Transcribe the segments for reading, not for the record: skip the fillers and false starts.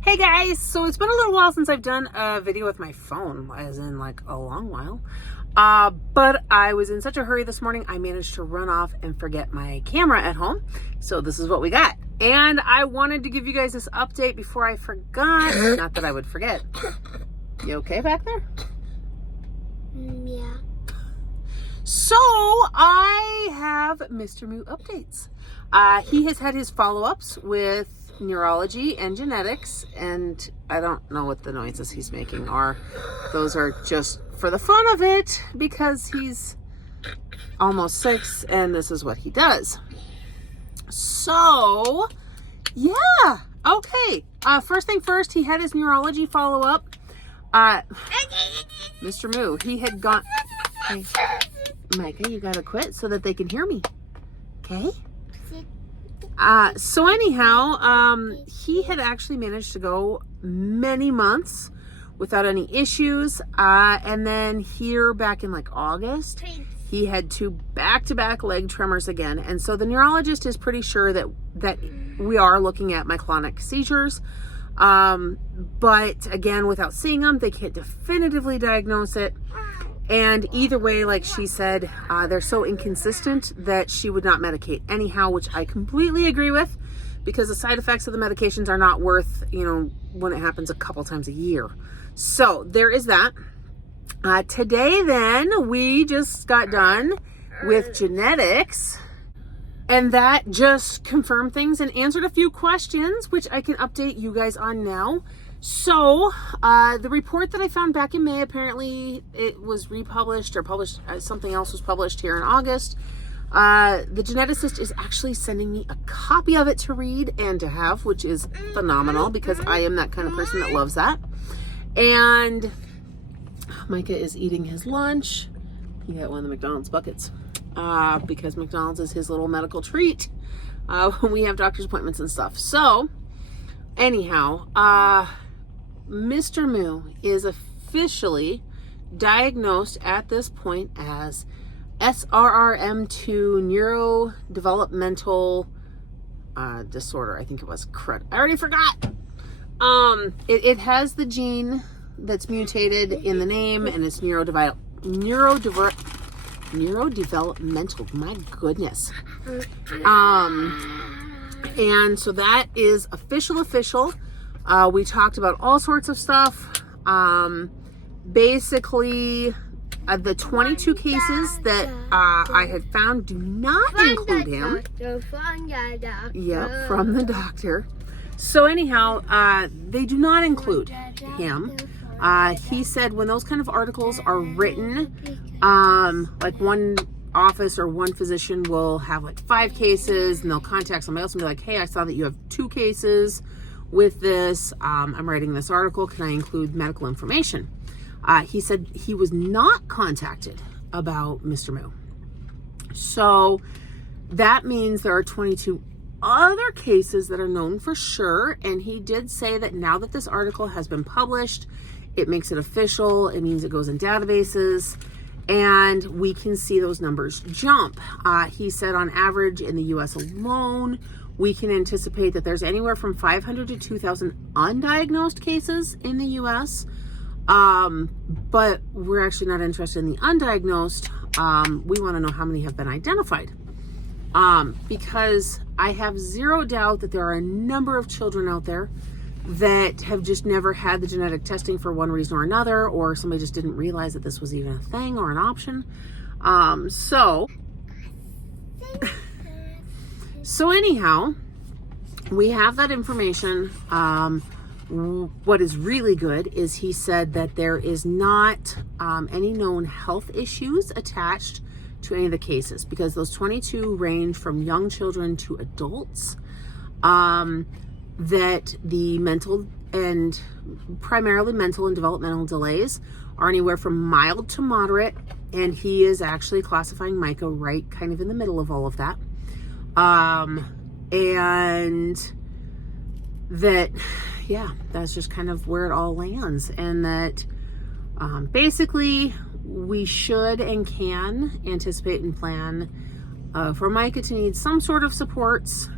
Hey guys, so it's been a little while since I've done a video with my phone, as in like a long while. But I was in such a hurry this morning, I managed to run off and forget my camera at home. So this is what we got. And I wanted to give you guys this update before I forgot. Not that I would forget. You okay back there? Yeah. So I have Mr. Moo updates. He has had his follow-ups with neurology and genetics, and I don't know what the noises he's making are. Those are just for the fun of it because he's almost 6 and this is what he does. So yeah, okay. First thing first, he had his neurology follow-up. Mr. Moo, he had gone. Hey, Micah, you gotta quit so that they can hear me. Okay? So anyhow, he had actually managed to go many months without any issues. And then here back in like August, he had 2 back-to-back leg tremors again. And so the neurologist is pretty sure that we are looking at myoclonic seizures. But again, without seeing them, they can't definitively diagnose it. And either way, like she said, they're so inconsistent that she would not medicate anyhow, which I completely agree with, because the side effects of the medications are not worth, when it happens a couple times a year. So there is that. Today then, we just got done with genetics, and that just confirmed things and answered a few questions, which I can update you guys on now. So, the report that I found back in May, apparently it was republished or published, something else was published here in August. The geneticist is actually sending me a copy of it to read and to have, which is phenomenal because I am that kind of person that loves that. And Micah is eating his lunch. He got one of the McDonald's buckets because McDonald's is his little medical treat when we have doctor's appointments and stuff. So, anyhow, Mr. Moo is officially diagnosed at this point as SRRM2 Neurodevelopmental Disorder. I think it was. I already forgot. It has the gene that's mutated in the name, and it's neurodevelopmental. My goodness. And so that is official. We talked about all sorts of stuff. Basically, the 22 cases that I had found do not include him. Yep, from the doctor. So anyhow, they do not include him. He said when those kind of articles are written, like one office or one physician will have like 5 cases and they'll contact somebody else and be like, hey, I saw that you have 2 cases with this. I'm writing this article. Can I include medical information? He said he was not contacted about Mr. Moo. So that means there are 22 other cases that are known for sure. And he did say that now that this article has been published, it makes it official. It means it goes in databases. And we can see those numbers jump. He said on average in the US alone, we can anticipate that there's anywhere from 500 to 2,000 undiagnosed cases in the US. But we're actually not interested in the undiagnosed. We want to know how many have been identified. Because I have zero doubt that there are a number of children out there that have just never had the genetic testing for one reason or another, or somebody just didn't realize that this was even a thing or an option. So anyhow, we have that information. What is really good is he said that there is not any known health issues attached to any of the cases, because those 22 range from young children to adults. That the mental and primarily mental and developmental delays are anywhere from mild to moderate, and he is actually classifying Micah right kind of in the middle of all of that. And that, yeah, that's just kind of where it all lands, and that basically we should and can anticipate and plan for Micah to need some sort of supports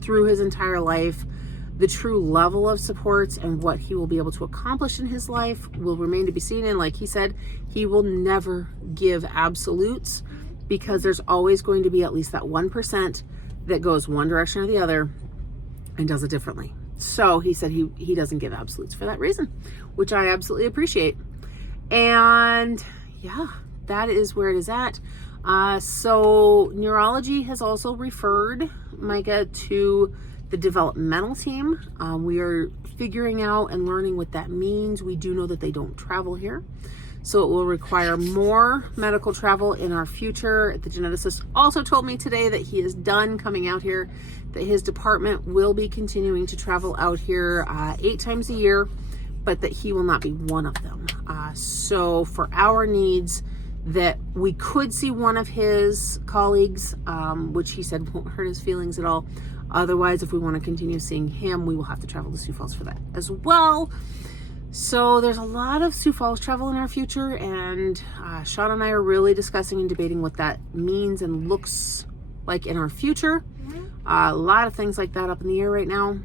through his entire life. The true level of supports and what he will be able to accomplish in his life will remain to be seen. And like he said, he will never give absolutes, because there's always going to be at least that 1% that goes one direction or the other and does it differently. So he said he doesn't give absolutes for that reason, which I absolutely appreciate. And yeah, that is where it is at. So neurology has also referred Micah to the developmental team. We are figuring out and learning what that means. We do know that they don't travel here, so it will require more medical travel in our future. The geneticist also told me today that he is done coming out here, that his department will be continuing to travel out here 8 times a year, but that he will not be one of them. So for our needs, that we could see one of his colleagues, which he said won't hurt his feelings at all. Otherwise, if we want to continue seeing him, we will have to travel to Sioux Falls for that as well. So there's a lot of Sioux Falls travel in our future, and Shawn and I are really discussing and debating what that means and looks like in our future. A lot of things like that up in the air right now.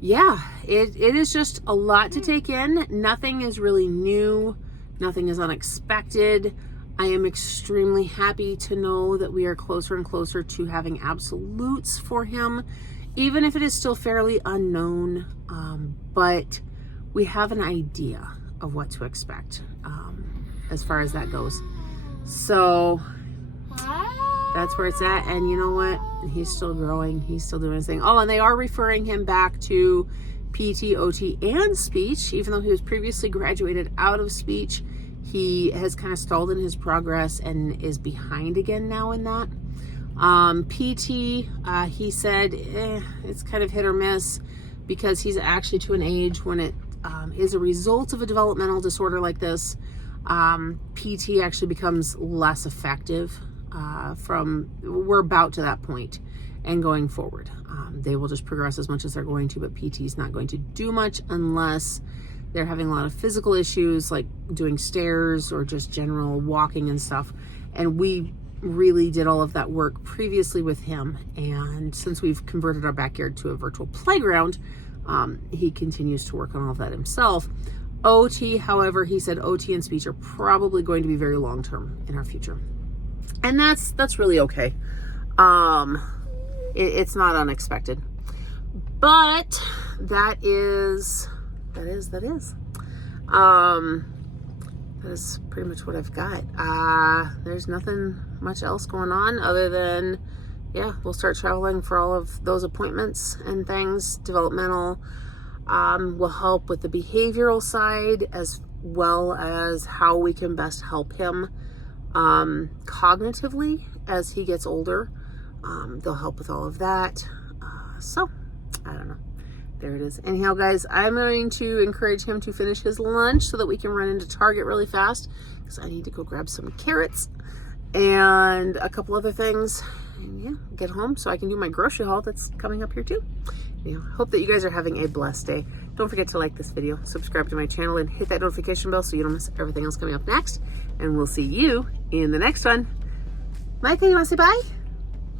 Yeah, it is just a lot to take in. Nothing is really new. Nothing is unexpected. I am extremely happy to know that we are closer and closer to having absolutes for him, even if it is still fairly unknown. But we have an idea of what to expect as far as that goes. So that's where it's at. And you know what? He's still growing. He's still doing his thing. Oh, and they are referring him back to PT, OT, and speech. Even though he was previously graduated out of speech, he has kind of stalled in his progress and is behind again now in that. PT, he said it's kind of hit or miss, because he's actually to an age when it is a result of a developmental disorder like this. PT actually becomes less effective we're about to that point and going forward. They will just progress as much as they're going to, but PT is not going to do much unless they're having a lot of physical issues, like doing stairs or just general walking and stuff. And we really did all of that work previously with him. And since we've converted our backyard to a virtual playground, he continues to work on all of that himself. OT, however, he said OT and speech are probably going to be very long-term in our future. And that's really okay. It's not unexpected. But that is pretty much what I've got. There's nothing much else going on other than, yeah, we'll start traveling for all of those appointments and things. Developmental will help with the behavioral side as well as how we can best help him cognitively as he gets older. They'll help with all of that. So, I don't know. There it is. Anyhow, guys, I'm going to encourage him to finish his lunch so that we can run into Target really fast, because I need to go grab some carrots and a couple other things, and yeah, get home so I can do my grocery haul that's coming up here too. Hope that you guys are having a blessed day. Don't forget to like this video, subscribe to my channel, and hit that notification bell so you don't miss everything else coming up next. And we'll see you in the next one. Micah, you want to say bye?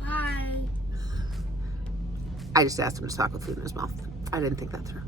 Bye. I just asked him to talk with food in his mouth. I didn't think that through.